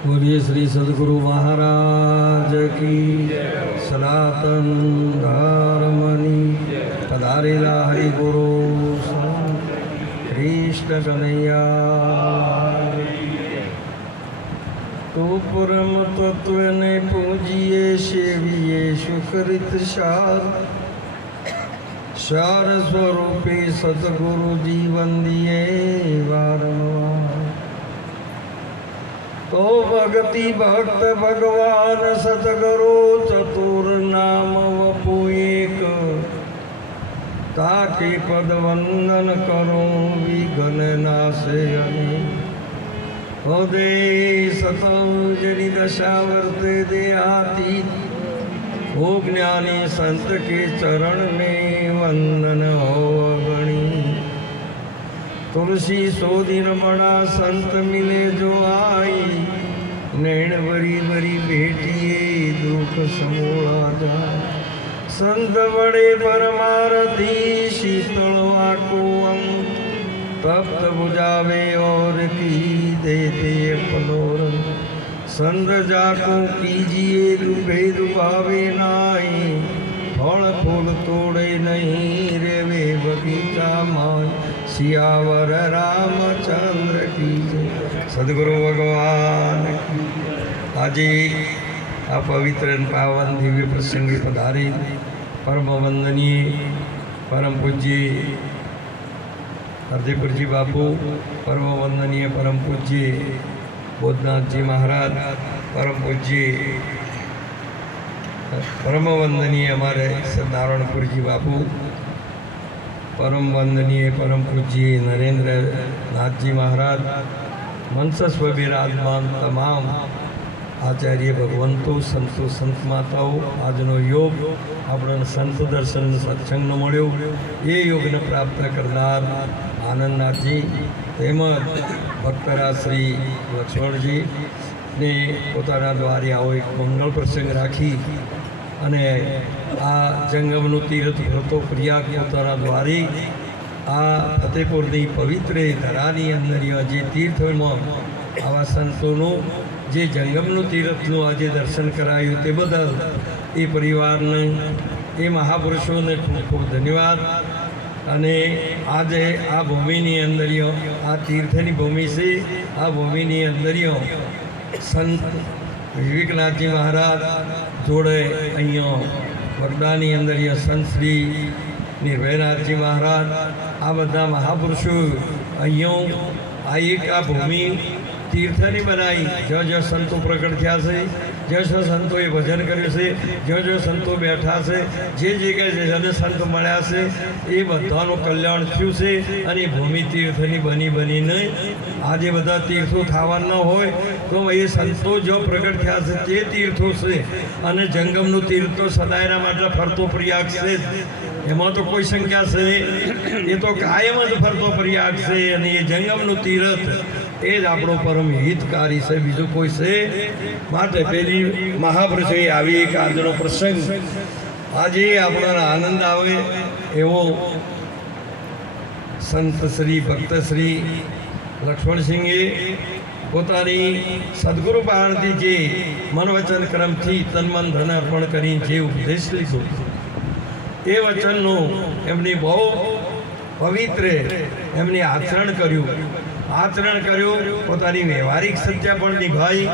बोलिए श्री सदगुरु महाराज की सनातन धर्मनी पधारेला हरि गुरु कृष्ण कन्हैया। तो परम तत्व ने पूजिए सेविए सुकृत सार स्वरूपे सतगुरु जीवन दिए वारंवार। तो भक्ति भक्त भगवान सतगुरु चतुर नाम वपु एक। ताके पद वंदन करो विघ्न नाशे होदे सतौजनी दशा वर्ते देहाती। हो ज्ञानी संत के चरण में वंदन हो गणी। तुलसी सोदिन बड़ा संत मिले जो आई। नैण बरी बरी भेटिए दुख समोड़ा जा। संत बड़े परमारथी शीतल वाको अंग। तप्त बुझावे और की दे दे पलोरन। संत जाको कीजिए दुबे दुबावे नाई। फल फूल तोड़े नहीं रेवे बगीचा माय। सियावर रामचंद्र की सदगुरु भगवान की। આજે આ પવિત્ર પાવન દિવ્ય પ્રસંગે પધારી પરમ વંદનીય પરમ પૂજ્ય હરદેપુરજી બાપુ, પરમ વંદનીય પરમ પૂજ્ય બોધનાથજી મહારાજ, પરમ પૂજ્ય परम वंदनीय हमारे सत्यनारायणपुरजी बापू, परम वंदनीय परम पूज्य नरेंद्र नाथ जी महाराज, मनसस्व विराजमान तमाम आचार्य भगवंतों संतो संत माताओं, आजनो योग अपने संत दर्शन सत्संग मळ्यो ये योग ने प्राप्त करनार आनंदनाथ जी तेमज भक्तराज श्री लक्ष्मणजी ने पोताना द्वारे आओ एक मंगल प्रसंग राखी અને આ જંગમનું તીર્થ વ્રતો પ્રયાગ પોતાના દ્વારે આ ફતેપુરની પવિત્ર ધરાની અંદર જે તીર્થમાં આવા સંતોનું જે જંગમનું તીર્થનું આજે દર્શન કરાયું તે બદલ એ પરિવારને એ મહાપુરુષોને ખૂબ ખૂબ ધન્યવાદ। અને આજે આ ભૂમિની અંદર આ તીર્થની ભૂમિ છે, આ ભૂમિની અંદર સંત વિવેકનાથજી મહારાજ જોડે અહીંયા વડોદરાની અંદર સંત શ્રી નિર્ભયનાથજી મહારાજ આ બધા મહાપુરુષો અહીંયા આ એક આ ભૂમિ તીર્થની બનાવી। જ્યાં જ્યાં સંતો પ્રગટ થયા છે, જ્યાં જ્યાં સંતોએ ભજન કર્યું છે, જ્યાં જ્યાં સંતો બેઠા છે, જે જગ્યાએ જેને સંત મળ્યા છે એ બધાનું કલ્યાણ થયું છે। અને ભૂમિ તીર્થની બનીને આજે બધા તીર્થો થવા ન હોય તો એ સંતો જો પ્રગટ થયા છે તે તીર્થો છે। અને જંગમનું તીર્થ તો સદાયના માટે ફરતો પ્રયાગ છે, એમાં તો કોઈ શંકા છે, એ તો કાયમ જ ફરતો પ્રયાગ છે। અને એ જંગમનું તીર્થ એ જ આપણો પરમ હિતકારી છે, બીજું કોઈ છે માટે પેલી મહાપુરુષોએ આવી એક આજનો પ્રસંગ આજે આપણને આનંદ આવે એવો સંત શ્રી ભક્ત શ્રી લક્ષ્મણસિંહે પોતાની સદગુરુ પાસેથી જે મનવચન ક્રમથી તનમન ધન અર્પણ કરી જે ઉપદેશ લીધો એ વચનનું એમની બહુ પવિત્ર એમની આચરણ કર્યું, પોતાની વ્યવહારિક સત્ય પણ નિભાઈ,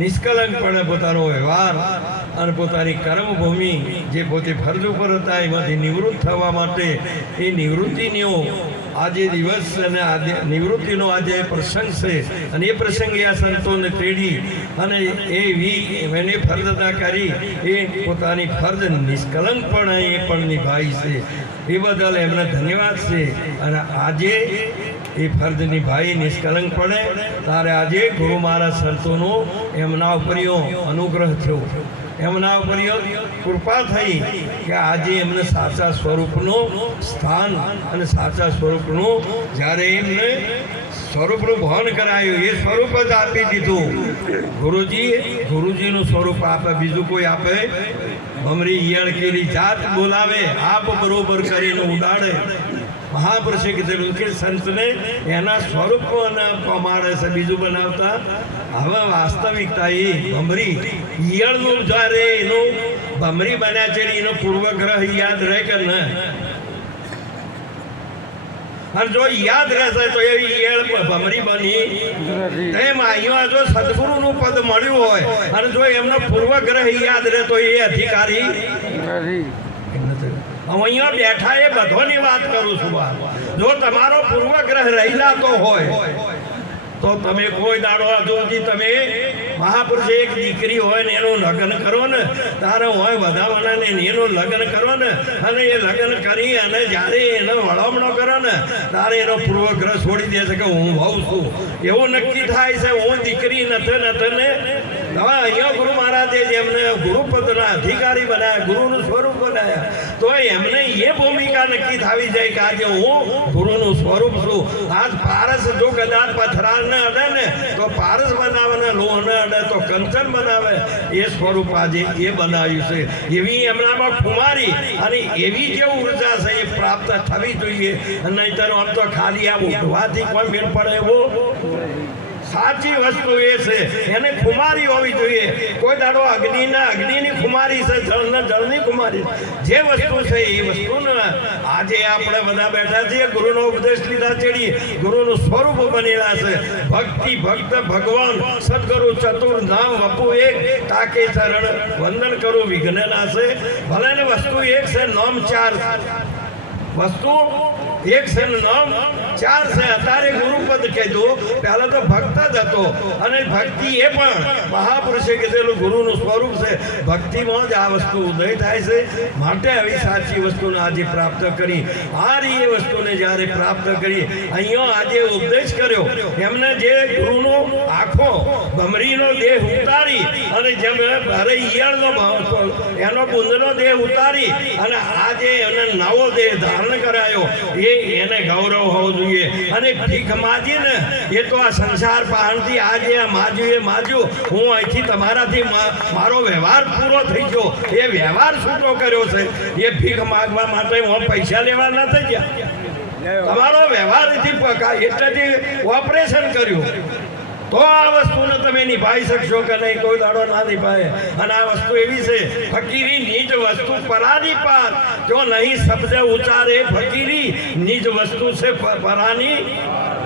નિષ્કલંકપણે પોતાનો વ્યવહાર અને પોતાની કર્મભૂમિ જે પોતે ફરજ ઉપર હતા એમાંથી નિવૃત્ત થવા માટે એ નિવૃત્તિનો આજે દિવસ અને આજે નિવૃત્તિનો આજે પ્રસંગ છે। અને એ પ્રસંગે આ સંતોને તેડી અને એને ફરજ અદા કરી એ પોતાની ફરજ નિષ્કલંકપણે એ પણ નિભાવી છે, એ બદલ એમને ધન્યવાદ છે। અને આજે એ ફરજ નિભાવી નિષ્કલંકપણે ત્યારે આજે ગુરુ મહારાજ સંતોનો એમના ઉપર અનુગ્રહ થયો, એમના ઉપર કૃપા થઈ કે આજે એમને સાચા સ્વરૂપનું સ્થાન અને સાચા સ્વરૂપનું જ્યારે એમને સ્વરૂપનું ભાન કરાયું એ સ્વરૂપ જ આપી દીધું। ગુરુજીનું સ્વરૂપ આપે, બીજું કોઈ આપે ભમરી ઈયળ કેરી જાત બોલાવે, આપ બરોબર કરીને ઉડાડે। મહાપુરુષે કીધેલું કે સંતને એના સ્વરૂપને પમાડે છે બીજું બનાવતા. હવે વાસ્તવિકતા એ ભમરી ઈયળનું જ્યારે એનું ભમરી બન્યા છે એનો પૂર્વગ્રહ યાદ રહે કે ન, અને જો યાદ રહેશે તો એવી ઈયળ ભમરી બની. તેમ અહીંયા જો સદગુરુનું પદ મળ્યું હોય અને જો એમનો પૂર્વગ્રહ યાદ રહે તો એ અધિકારી અહીંયા બેઠા એ બધોની વાત કરું છું. જો તમારો પૂર્વગ્રહ રહેલાતો હોય તો તમે કોઈ દાડો હજુથી તમે મહાપુરુષે એક દીકરી હોય ને એનું લગ્ન કરો ને, તારે હોય વધાવાના ને એનું લગ્ન કરો ને, અને એ લગ્ન કરી અને જ્યારે એનો વળામણો કરો ને તારે એનો પૂર્વગ્રહ છોડી દે છે કે હું ભાવ છું, એવું નક્કી થાય છે હું દીકરી નથી ને. હવે અહીંયા ગુરુ મહારાજે જેમને ગુરુપદના અધિકારી બનાવ્યા, ગુરુનું સ્વરૂપ બનાવ્યા, તો એમને એ ભૂમિકા નક્કી થવી જાય કે આજે હું ગુરુનું સ્વરૂપ છું. આજ પારસ જો કદાચ પથરાર ને અડે ને તો પારસ બનાવે ને લોહ ને અડે તો કંચન બનાવે. એ સ્વરૂપ આજે એ બનાવ્યું છે. એવી એમનામાં કુમારી અને એવી જે ઉર્જા છે એ પ્રાપ્ત થવી જોઈએ. નહીંતર આમ તો ખાલી આ ઉઠવાથી કોઈ મેળ પડે એવો સાચી વસ્તુ એ છે એને કુમારી હોવી જોઈએ. કોઈ દાડો અગ્નિની કુમારી છે, જળની કુમારી. જે વસ્તુ છે એ વસ્તુને આજે આપણે બધા બેઠા છીએ, ગુરુનો ઉપદેશ લીધા ચડી ગુરુનું સ્વરૂપ બનેલા છે. ભક્તિ ભક્ત ભગવાન સદગુરુ ચતુર નામ વપુ એક તાકે શરણ વંદન કરું વિઘ્ન નાશે. ભલે ને વસ્તુ એક છે, નામ ચાર. વસ્તુ એક છે, નામ ચાર છે. અત્યારે ગુરુપદ કીધું, પહેલા તો ભક્ત જ હતો, અને ભક્તિ એ પણ મહાપુરુષે કીધેલું ગુરુનું સ્વરૂપ છે. ભક્તિમાં જ આ વસ્તુ ઉદય થાય છે. માટે આવી સાચી વસ્તુને આજે પ્રાપ્ત કરી. આ એ વસ્તુને જ્યારે પ્રાપ્ત કરી અહીંયા આજે ઉપદેશ કર્યો, એમને જે ગુરુનો આખો ભમરીનો દેહ ઉતારી અને જેમ અરે ઈયળનો એનો બુંદનો દેહ ઉતારી અને આજે એને નવો દેહ ધારણ કરાયો, એને ગૌરવ હોવું જોઈએ. અને ભીખ માજીને એ તો આ સંસાર પાણથી આજે આ માજ્યું હું અહીંથી તમારાથી મારો વ્યવહાર પૂરો થઈ ગયો. એ વ્યવહાર છૂટો કર્યો છે. એ ભીખ માગવા માટે હું પૈસા લેવા નથી ગયા, તમારો વ્યવહાર એટલેથી ઓપરેશન કર્યું. તો આ વસ્તુને તમે નિભાવી શકશો કે નહીં? કોઈ દાડો ના નિભાવે. અને આ વસ્તુ એવી છે, ફકીરી નીજ વસ્તુ પરાની પાર, જો નહીં શબ્દ ઉચ્ચારે ફકીરી નીજ વસ્તુ છે પરાની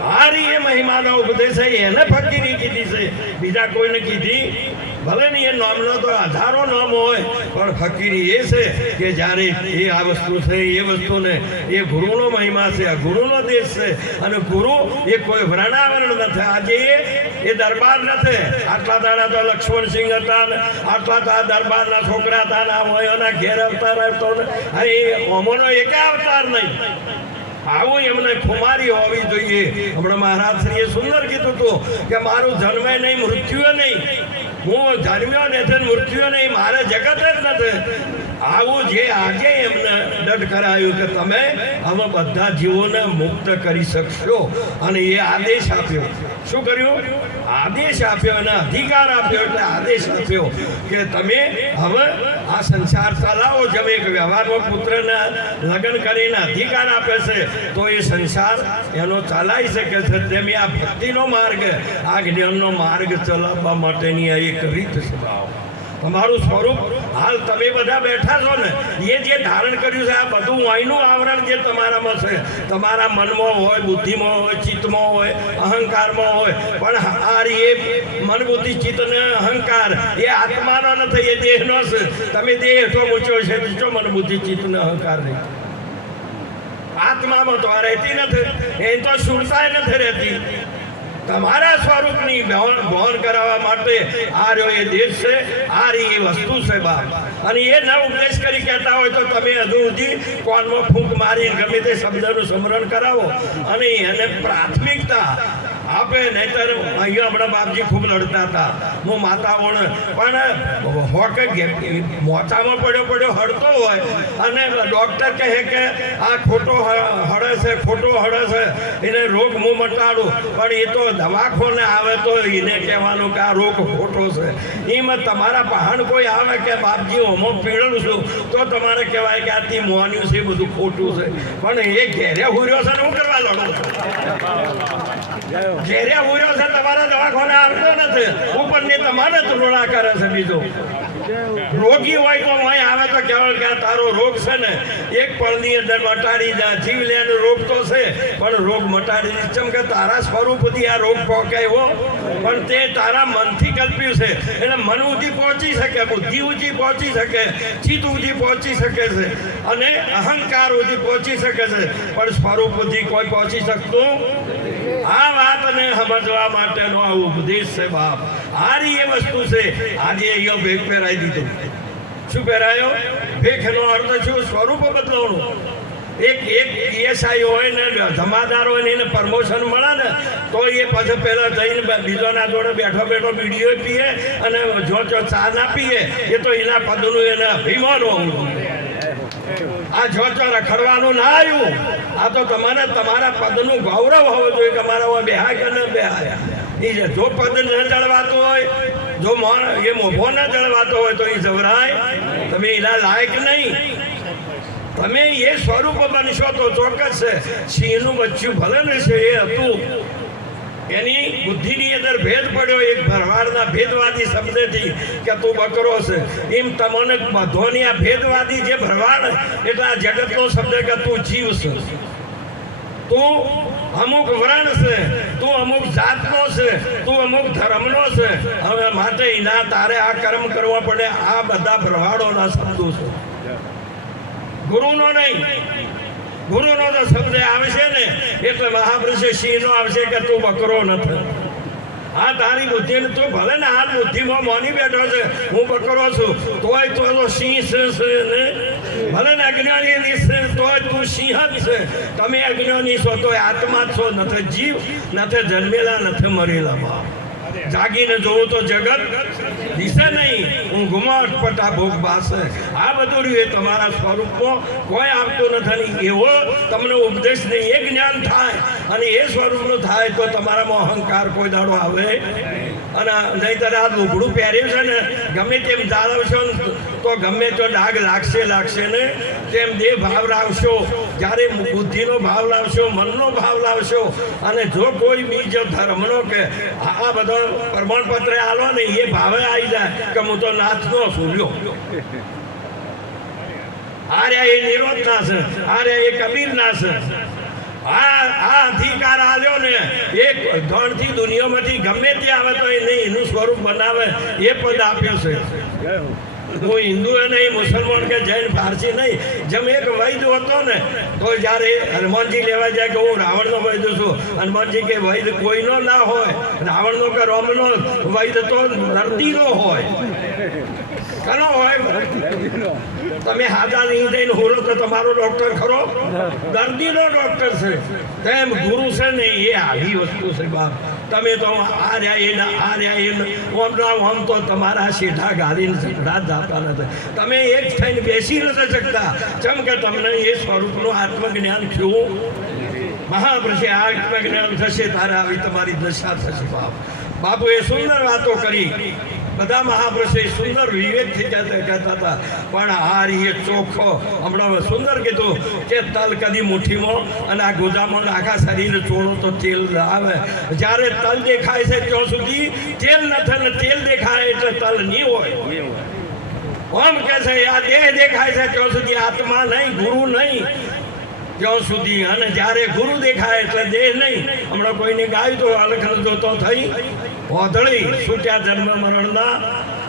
હારી. એ મહિમાનો ઉપદેશ છે, એને ફકીરી કીધી છે, બીજા કોઈને કીધી. ભલે ને એ નામનો તો હજારો નામ હોય, પણ ફકીરી એ છે કે જ્યારે એ આ વસ્તુ છે એ વસ્તુને એ ગુરુનો મહિમા છે, આ ગુરુનો દેશ છે. અને ગુરુ એ કોઈ વર્ણાવરણ નથી. આજે એ દરબાર નથી. આટલા દાડા તો લક્ષ્મણસિંહ હતા, આટલા તો આ દરબારના છોકરા હતા, નામ હોય એના ઘેર અવતાર આવતો એ ઓમોનો એક અવતાર નહીં. આવું એમને ખુમારી હોવી જોઈએ. હમણાં મહારાજ શ્રીએ સુંદર કીધું હતું કે મારું જન્મે નહીં મૃત્યુ નહીં, હું જન્મ્યો નથી મૃત્યુ નહીં, મારે જગત જ નથી. આવું જે આજે એમને દઢ કરાયું કે તમે હવે બધા જીવોને મુક્ત કરી શકશો. અને એ આદેશ આપ્યો. શું કર્યું? આદેશ આપ્યો અને અધિકાર આપ્યો. એટલે આદેશ આપ્યો કે તમે હવે આ સંસાર ચલાવો. જેમ એક વ્યવહારમાં પુત્રને લગ્ન કરીને અધિકાર આપે છે તો એ સંસાર એનો ચલાવી શકે છે. તેમ આ ભક્તિનો માર્ગ, આ જ્ઞાનનો માર્ગ ચલાવવા માટેની આ એક રીત છે. તમારું સ્વરૂપ હાલ તમે બધા બેઠા છો ને, એ જે ધારણ કર્યું છે આ બધું વાયનું આવરણ જે તમારામાં છે, તમારા મનમાં હોય, બુદ્ધિમાં હોય, ચિત્તમાં હોય, અહંકારમાં હોય. પણ આ એ મન બુદ્ધિ ચિત્ત ને અહંકાર એ આત્માનો નથી, એ દેહનો છે. તમે દેહ હેઠો મૂચ્યો છે, જો મન બુદ્ધિ ચિત્ત ને અહંકાર નહીં. આત્મામાં તો આ રહેતી નથી, એ તો સુરતા નથી રહેતી. તમારા સ્વરૂપની વહન કરાવવા માટે આ રહ્યો એ દેશ છે, આ રહી એ વસ્તુ છે બાપ. અને એ ન ઉપદેશ કરી કહેતા હોય તો તમે હજુ સુધી કોનમાં ફૂંક મારી ગમે તે શબ્દનું સ્મરણ કરાવો. અને એને પ્રાથમિકતા આપે નહીતર અહીંયા હમણાં બાપજી ખૂબ લડતા હતા હું માતાઓને પણ હોકે મોચામાં પડ્યો હડતો હોય અને ડૉક્ટર કહે કે આ ખોટો હળે છે એને રોગ હું મટાડું પણ એ તો દવાખાને આવે તો એને કહેવાનું કે આ રોગ ખોટો છે એમાં તમારા પહાણ કોઈ આવે કે બાપજી હોમો પીડું છું તો તમારે કહેવાય કે આથી મોન્યું છે બધું ખોટું છે પણ એ ઘેરે હુર્યો છે ને હું કરવા લડું ઘેરે હુર્યો છે તમારા દવાખાને આવતો નથી ઉપરની તમારે તુલના કરે છે બીજો રોગી હોય તો અહીં આવે તો કહેવાય કે તારો રોગ છે ને એક પળની અંદર મટાડી જાય જીવ લેવાનો રોગ તો છે પણ રોગ મટાડી દે ચમ કે તારા સ્વરૂપથી આ રોગ પહોંચાયો પણ તે તારા મનથી કલ્પ્યું છે એટલે મન સુધી પહોંચી શકે બુદ્ધિ સુધી પહોંચી શકે ચિત્ત સુધી પહોંચી શકે છે અને અહંકાર સુધી પહોંચી શકે છે પણ સ્વરૂપ સુધી કોઈ પહોંચી શકતું આ વાતને સમજવા માટેનો આ ઉપદેશ છે બાપ આરી એ વસ્તુ છે આજે અહીંયા ભેખ પહેરાવી દીધું શું પહેરાયો ભેખનો અર્થ શું સ્વરૂપ બદલાવવાનું એક પીએસઆઈ હોય ને જમાદાર હોય ને એને પ્રમોશન મળે ને તો એ પાછો પહેલા જઈને બીજોના જોડે બેઠો બીડીઓ પીએ અને જો ચા ના પીએ એ તો એના પદનું એને અભિમાન હોવું આ જો રખડવાનું ના આવ્યું આ તો તમારે તમારા પદનું ગૌરવ હોવું જોઈએ કે અમારા બેહા કે ન બેહાયા એ જો પદ ન જળવાતો હોય જો એ મોભો ન જળવાતો હોય તો એ જવરાય તમે એના લાયક નહીં તમે એ સ્વરૂપ બનશો તો ચોક્કસ છે સિંહનું બચ્ચું ભલે ને છે એ હતું એની બુદ્ધિની અંદર ભેદ પડ્યો એક ભરવાડના ભેદવાદી શબ્દથી કે તું બકરો છે એમ તમને બધોની આ ભેદવાદી જે ભરવાડ એટલે આ જગતનો શબ્દ કે તું જીવ છે તું અમુક વર્ણ છે તું અમુક જાતનો છે તું અમુક ધર્મનો છે હવે માટે એના તારે આ કર્મ કરવા પડે આ બધા ભરવાડોના શબ્દો છે ગુરુનો નહીં ગુરુનો તો શબ્દ આવશે ને એટલે મહાપુરુષે સિંહનો આવશે કે તું બકરો નથી આ તારી બુદ્ધિને તું ભલે ને આ બુદ્ધિમાં મોની બેઠો છે હું બકરો છું તોય તો સિંહ છે ને ભલે ને અજ્ઞાની છે તોય તું સિંહ જ છે તમે અજ્ઞાની છો તોય આત્મા છો નથી જીવ નથી જન્મેલા નથી મરેલા જાગીને જોવું તો જગત દિશે નહીં હું ગુમાવટ પટા ભોગ બાસે આ બધું રહ્યું તમારા સ્વરૂપમાં કોઈ આવતું નથી એવો તમને ઉપદેશ નહીં એ જ્ઞાન થાય અને એ સ્વરૂપનું થાય તો તમારામાં અહંકાર કોઈ દાડો આવે અને નહીંતર આ લુગડું પહેર્યું છે ને ગમે તેમ જાળવશો ને તો ગમે તો ડાઘ લાગશે ને તેમ દેહ ભાવ લાવશો જ્યારે બુદ્ધિનો ભાવ લાવશો મનનો ભાવ લાવશો અને જો કોઈ બીજો ધર્મનો કે આ બધો પ્રમાણપત્ર આલો ને એ ભાવે આવી જાય કે હું તો નાથનો સૂર્યો આ રહ્યા એ નિરોધના છે આ રહ્યા એ કબીરના છે આ અધિકાર આલ્યો ને એક ધણથી દુનિયામાંથી ગમે તે આવે તો એ નહીં એનું સ્વરૂપ બનાવે એ પદ આપ્યું છે હું હિન્દુ નહીં મુસલમાન કે જૈન પારસી નહીં જેમ એક વૈદ હતો ને તો જ્યારે હનુમાનજી લેવા જાય કે હું રાવણનો વૈદ છું હનુમાનજી કે વૈદ કોઈનો ના હોય રાવણનો કે રામનો વૈદ તો નરતીનો હોય કનો હોય તમે હાજા નહીં દઈને હોરો તો તમારો ડોક્ટર ખરો દર્દીનો ડોક્ટર છે તેમ ગુરુ છે ને એ આવી વસ્તુ છે બાપ તમે તો આ રહ્યા આમ તો તમારા સીધા ગાડીને સીધા જતા નથી તમે એક થઈને બેસી નથી શકતા જેમ કે તમને એ સ્વરૂપનું આત્મજ્ઞાન થયું મહાપુરુષે આત્મજ્ઞાન થશે તારે આવી તમારી દશા થશે બાપુ એ સુંદર વાતો કરી બધા મહાપુરુષો સુંદર વિવેકથી કહેતા હતા પણ આ રીએ ચોખ્ખો હમણાં સુંદર કીધું કે તલ કદી મુઠ્ઠીમાં અને આ ગોદામાં આખા શરીર ચોળો તો તેલ આવે જ્યારે તલ દેખાય છે ત્યાં સુધી તેલ નથી ને તેલ દેખાય એટલે તલ નહીં હોય આમ કે છે આ દેહ દેખાય છે ત્યાં સુધી આત્મા નહીં ગુરુ નહીં ત્યાં સુધી અને જ્યારે ગુરુ દેખાય એટલે દેહ નહીં હમણાં કોઈને ગાયું તો અલગ જોતો થઈ ઓધળી છૂટ્યા જન્મ મરણના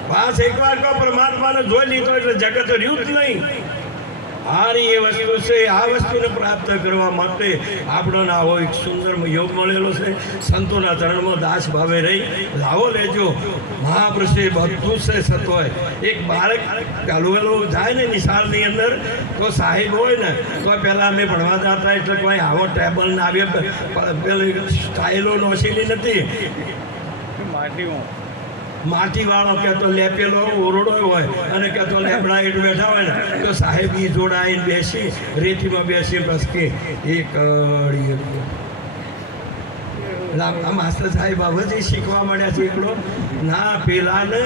પાસ એકવાર કો પરમાત્માને જોઈ લીધો એટલે જગત રહ્યું જ નહીં આની એ વસ્તુ છે. આ વસ્તુને પ્રાપ્ત કરવા માટે આપણને આવો એક સુંદર યોગ મળેલો છે. સંતોના ચરણમાં દાસ ભાવે રહી લાવો લેજો. મહાપુરુષે બધું છે સતોય. એક બાળક હલવેલું જાય ને નિશાળની અંદર તો સાહેબ હોય ને તો પહેલાં અમે ભણવા જતા એટલે કોઈ આવો ટેબલ ને આવ્યો પેલી સ્ટાઇલો નોસેલી નથી. માટીવાળો કે તો લેપેલો ઓરડો હોય અને કે તો લેબડા હેઠ બેઠા હોય ને તો સાહેબ ઈ જોડાઈને બેસી રેતીમાં બેસી બસ કે એક આ માસ્ટર સાહેબ હવે જ શીખવા મળ્યા છે એકલો ના પેલાને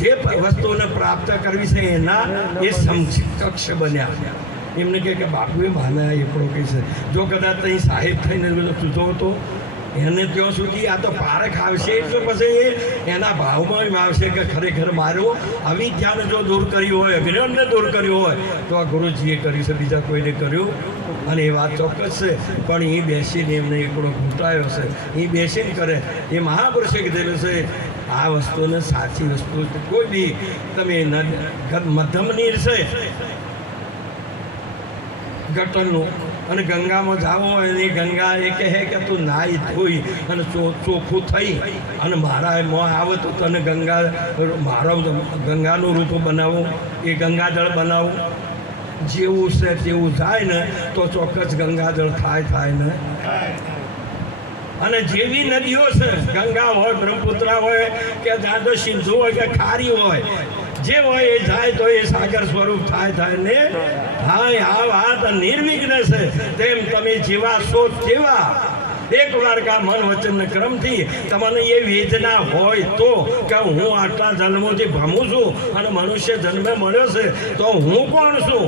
જે વસ્તુને પ્રાપ્ત કરવી છે એના એ સમકક્ષ બન્યા. એમને કે બાપુએ માને એકડો કહે છે જો કદાચ અહીં સાહેબ થઈને તું તો એને ત્યાં સુધી આ તો પારખ આવશે એટલે પછી એના ભાવમાં આવશે કે ખરેખર મારું અવિદ્યાને જો દૂર કર્યું હોય અજ્ઞાનને દૂર કર્યું હોય તો આ ગુરુજીએ કર્યું છે, બીજા કોઈને કર્યું. અને એ વાત ચોક્કસ છે. પણ એ બેસીને એમને એકડો ઘૂંટાયો છે એ બેસીને કરે એ મહાપુરુષે કીધેલું છે. આ વસ્તુને સાચી વસ્તુ કોઈ બી તમે મધ્યમ નીર છે ગટરનું અને ગંગામાં જાઓ અને ગંગા એ કહે કે તું નાહી ધોઈ અને ચોખ્ખું થઈ અને મારા મોં આવે તો તને મારો ગંગાનું રૂપ બનાવું એ ગંગાજળ બનાવું. જેવું છે તેવું થાય ને તો ચોક્કસ ગંગાજળ થાય ને. અને જેવી નદીઓ છે ગંગા હોય બ્રહ્મપુત્રા હોય કે જ્યાં તો સિંધુ હોય કે ખારી હોય જે હોય એ જાય તો એ સાગર સ્વરૂપ થાય ને. હા આ વાત નિર્વિઘ્ન છે. તેમ તમે જેવા છો તેવા એકવાર કા મન વચન ક્રમથી તમને એ વેદના હોય તો કે હું આટલા જન્મોથી ભમું છું અને મનુષ્ય જન્મે મળ્યો છે તો હું કોણ છું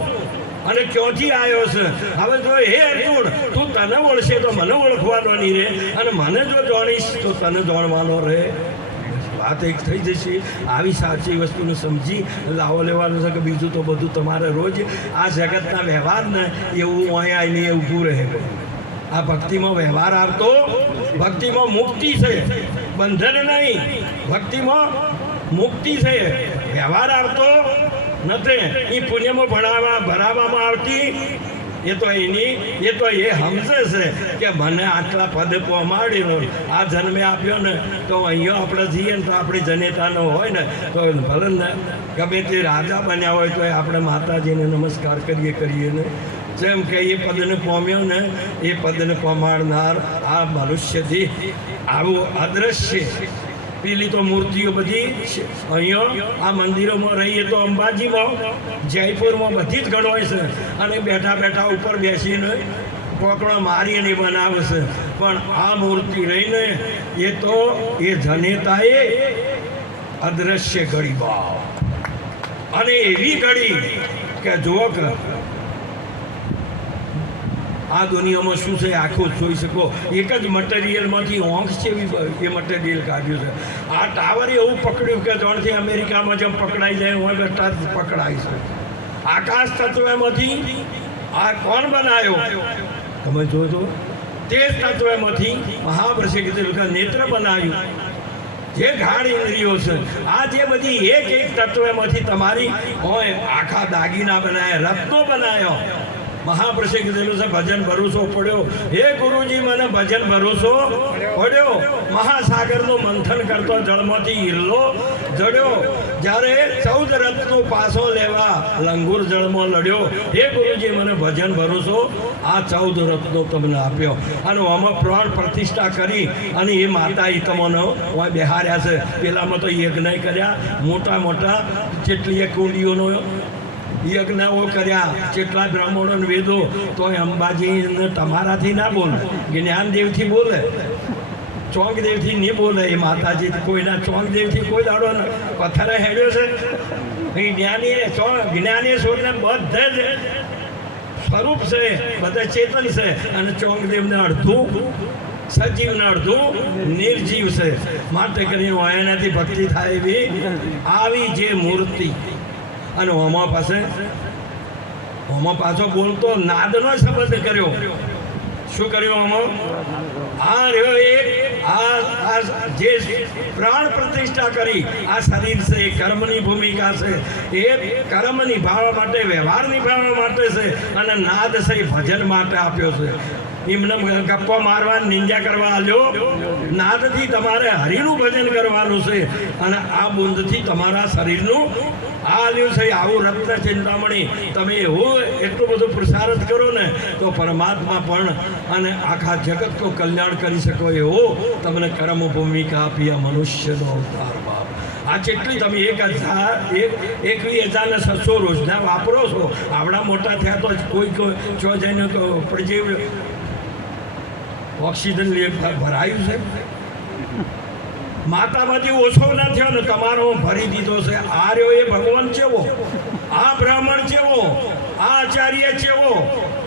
અને ક્યાંથી આવ્યો છે. હવે જો હે અર્જુન તું તને ઓળશે તો મને ઓળખવાનો નહીં રહે અને મને જો જાણીશ તો તને જાણવાનો રહે. વાત એક થઈ જશે. આવી સાચી વસ્તુને સમજી લાવો લેવાનું છે કે બીજું તો બધું તમારે રોજ આ જગતના વ્યવહારને એવું અહીંયા આવીને ઊભું રહે. આ ભક્તિમાં વ્યવહાર આવતો ભક્તિમાં મુક્તિ છે, બંધન નહીં. ભક્તિમાં મુક્તિ છે, વ્યવહાર આવતો નથી. એ પુણ્યમાં ભરાવવામાં આવતી એ તો એ સમજે છે કે મને આટલા પદ પહોંચાડ્યો આ જન્મે આપ્યો ને તો અહીંયા આપણે જઈએ ને તો આપણી જનેતાનો હોય ને તો ભલે ને ગમે તે રાજા બન્યા હોય તો આપણે માતાજીને નમસ્કાર કરીએ ને. જેમ કે એ પદને પામ્યો ને એ પદને પમાડનાર આ મનુષ્યથી આવું અદ્રશ્ય. પેલી તો મૂર્તિઓ બધી અહીંયા આ મંદિરોમાં રહીએ તો અંબાજીમાં જયપુરમાં બધી જ ગણવાય છે અને બેઠા બેઠા ઉપર બેસીને કોકડો મારીને બનાવે છે. પણ આ મૂર્તિ રહીને એ તો એ જનેતાએ અદ્રશ્ય ઘડી ભાવ અને એવી ઘડી કે જુઓ કે આ દુનિયામાં શું છે આખું જોઈ શકો. એક જ મટીરિયલમાંથી ઓંખ છે એ મટીરિયલ કાઢ્યું છે. આ ટાવરે એવું પકડ્યું કે જાણથી અમેરિકામાં જેમ પકડાઈ જાય હોય બેટા પકડાય છે. આકાશ તત્વમાંથી આ કોણ બનાવ્યો તમે જોજો. તે તત્વમાંથી મહાપુરુષે કીધું કે નેત્ર બનાવ્યું. જે ગાઢ ઇન્દ્રિયો છે આ જે બધી એક તત્વમાંથી તમારી હોય આખા દાગીના બનાવ્યા, રત્નો બનાવ્યો. મહાપુરુષે કીધેલું છે ભજન ભરોસો પડ્યો. હે ગુરુજી મને ભજન ભરોસો પડ્યો. મહાસાગરનું મંથન કરતો જળમાંથી હિરલો જડ્યો. જ્યારે 14 રત્નો પાસો લેવા લંગુર જળમાં લડ્યો. હે ગુરુજી મને ભજન ભરોસો આ 14 રત્નો તમને આપ્યો અને આમાં પ્રાણ પ્રતિષ્ઠા કરી અને એ માતા એ તમને બેહાર્યા છે. પેલામાં તો યજ્ઞ કર્યા મોટા મોટા જેટલી કુંડીઓનો યજ્ઞો કર્યા, કેટલા બ્રાહ્મણો વેદો. તો અંબાજી તમારાથી ના બોલે, જ્ઞાનદેવથી બોલે, ચોંકદેવથી નહીં બોલે. એ માતાજી કોઈના ચોંકદેવથી કોઈ દાડો પથ્થરે હેડ્યો છે. જ્ઞાની છોડીને બધે જ સ્વરૂપ છે, બધા ચેતન છે અને ચોંકદેવને અડધું સજીવને અડધું નિર્જીવ છે. માટે કરીને એનાથી ભક્તિ થાય એવી આવી જે મૂર્તિ. અને ઓમાં પાછો બોલતો નાદનો શબ્દ કર્યો. શું કર્યું આમાં? આ રહ્યો એક આ જે પ્રાણ પ્રતિષ્ઠા કરી, આ શરીર છે એ કર્મની ભૂમિકા છે, એ કર્મ નિભાવવા માટે, વ્યવહાર નિભાવવા માટે છે, અને નાદ છે એ ભજન માટે આપ્યો છે. એમને ગપ્પા મારવા, નિંજા કરવા આલ્યો, નાદથી તમારે હરિનું ભજન કરવાનું છે, અને આ બુંદથી તમારા શરીરનું આ આલ્યું છે. આવું રત્ન ચિંતામણી તમે એવું એટલું બધું પ્રસારિત કરો ને તો પરમાત્મા પણ અને આખા જગતનું કલ્યાણ કરી શકો એવો તમને કર્મ ભૂમિકા આપી આ મનુષ્યનો અવતાર બાપ. આ જેટલી તમે 21,600 રોજના વાપરો છો. આવડા મોટા થયા તો કોઈ જો જઈને પ્રજીવ ઓક્સિજન ભરાયું છે. માતામાંથી ઓછો ના થયો ને તમારો ભરી દીધો છે. આ રહ્યો એ ભગવાન ચેવો, આ બ્રાહ્મણ ચેવો, આ આચાર્ય ચેવો,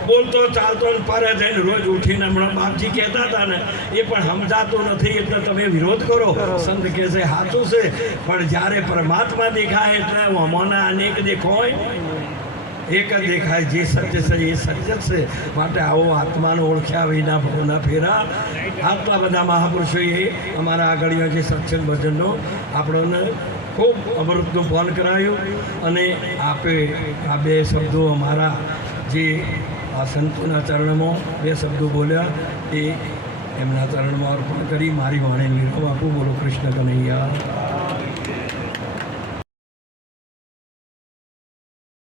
બોલતો ચાલતો ને પરે જઈને રોજ ઉઠીને હમણાં બાપજી કહેતા હતા ને એ પણ સમજાતું નથી એટલે તમે વિરોધ કરો. સંત કહે છે સાચું છે, પણ જ્યારે પરમાત્મા દેખાય એટલે અમોના અનેક દેખાય, એક જ દેખાય. જે સત્ય છે એ સત્ય છે. માટે આવો આત્માનો ઓળખ્યા વિના ભવના ફેરા. આટલા બધા મહાપુરુષોએ અમારા આગળના જે સત્સંગ ભજનનો આપણને ખૂબ અમૃતનું પાન કરાયું, અને આપે આ બે શબ્દો અમારા જે આ સંતોના ચરણમાં બે શબ્દો બોલ્યા એ એમના ચરણમાં અર્પણ કરી મારી વાણીને વિરામ આપું. બોલો કૃષ્ણ કનૈયા.